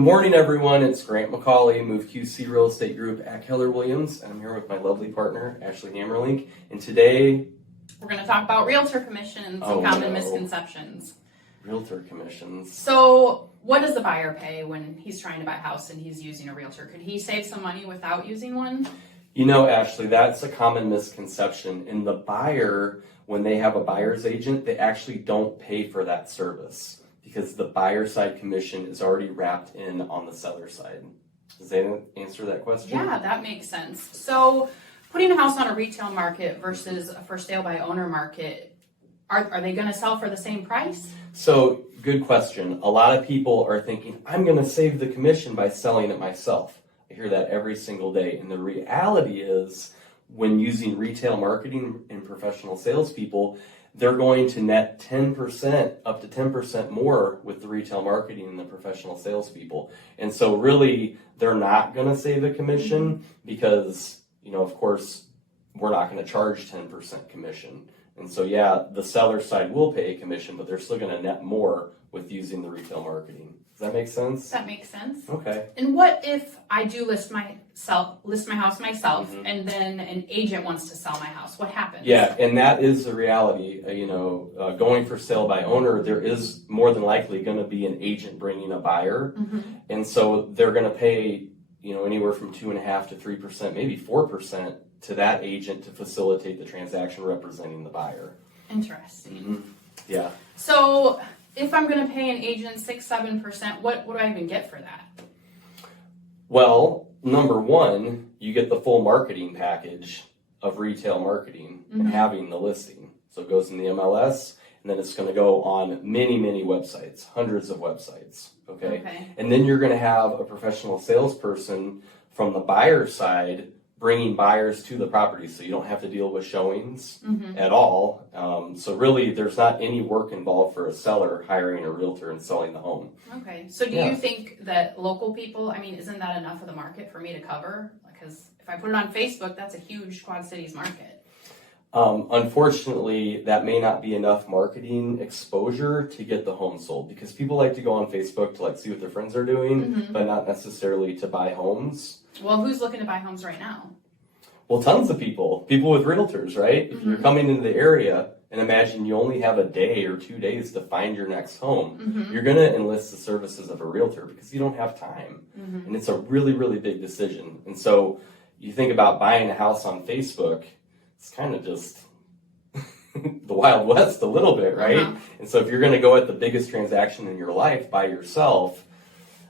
Good morning, everyone. It's Grant McCauley, MoveQC Real Estate Group at Keller Williams, and I'm here with my lovely partner, Ashley Hammerlink. And today, we're going to talk about realtor commissions and common misconceptions. Realtor commissions. So, what does the buyer pay when he's trying to buy a house and he's using a realtor? Could he save some money without using one? You know, Ashley, that's a common misconception. And the buyer, when they have a buyer's agent, they actually don't pay for that service, because the buyer side commission is already wrapped in on the seller side. Does that answer that question? Yeah, that makes sense. So putting a house on a retail market versus a for sale by owner market, are they going to sell for the same price? So good question. A lot of people are thinking, I'm going to save the commission by selling it myself. I hear that every single day. And the reality is, when using retail marketing and professional salespeople, they're going to net 10%, up to 10% more with the retail marketing and the professional salespeople. And so really, they're not going to save a commission because, you know, of course, we're not going to charge 10% commission. And so, yeah, the seller side will pay a commission, but they're still going to net more with using the retail marketing. Does that make sense? That makes sense. Okay. And what if I do list my house myself, and then an agent wants to sell my house? What happens? Yeah, and that is the reality. Going for sale by owner, there is more than likely going to be an agent bringing a buyer, and so they're going to pay, anywhere from 2.5% to 3%, maybe 4% to that agent to facilitate the transaction representing the buyer. Interesting. Yeah. So if I'm going to pay an agent 6-7%, what do I even get for that? Well, number one, you get the full marketing package of retail marketing and having the listing. So it goes in the MLS, and then it's going to go on many, many websites, hundreds of websites. Okay. And then you're going to have a professional salesperson from the buyer side bringing buyers to the property, so you don't have to deal with showings at all. So really, there's not any work involved for a seller hiring a realtor and selling the home. Okay. So do you think that local people, isn't that enough of the market for me to cover? Because if I put it on Facebook, that's a huge Quad Cities market. Unfortunately, that may not be enough marketing exposure to get the home sold, because people like to go on Facebook to see what their friends are doing, but not necessarily to buy homes. Well, who's looking to buy homes right now? Well, tons of people with realtors, right? If you're coming into the area and imagine you only have a day or 2 days to find your next home, you're going to enlist the services of a realtor because you don't have time. And it's a really, really big decision. And so you think about buying a house on Facebook, it's kind of just the Wild West a little bit, right? And so if you're going to go at the biggest transaction in your life by yourself,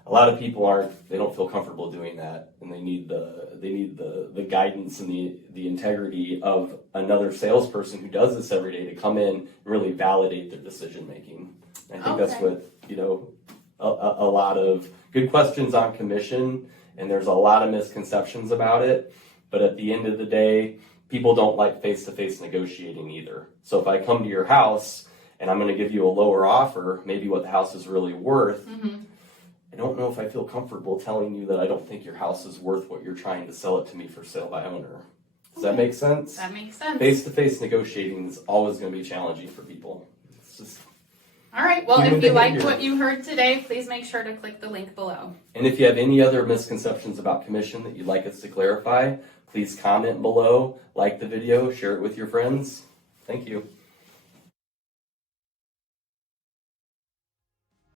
a lot of people they don't feel comfortable doing that, and they need the guidance and the integrity of another salesperson who does this every day to come in and really validate their decision making. I think that's what, a lot of good questions on commission, and there's a lot of misconceptions about it, but at the end of the day, people don't like face-to-face negotiating either. So if I come to your house and I'm going to give you a lower offer, maybe what the house is really worth, I don't know if I feel comfortable telling you that I don't think your house is worth what you're trying to sell it to me for sale by owner. Does that make sense? That makes sense. Face-to-face negotiating is always going to be challenging for people. It's just all right. Well, if you liked what you heard today, please make sure to click the link below. And if you have any other misconceptions about commission that you'd like us to clarify, please comment below, like the video, share it with your friends. Thank you.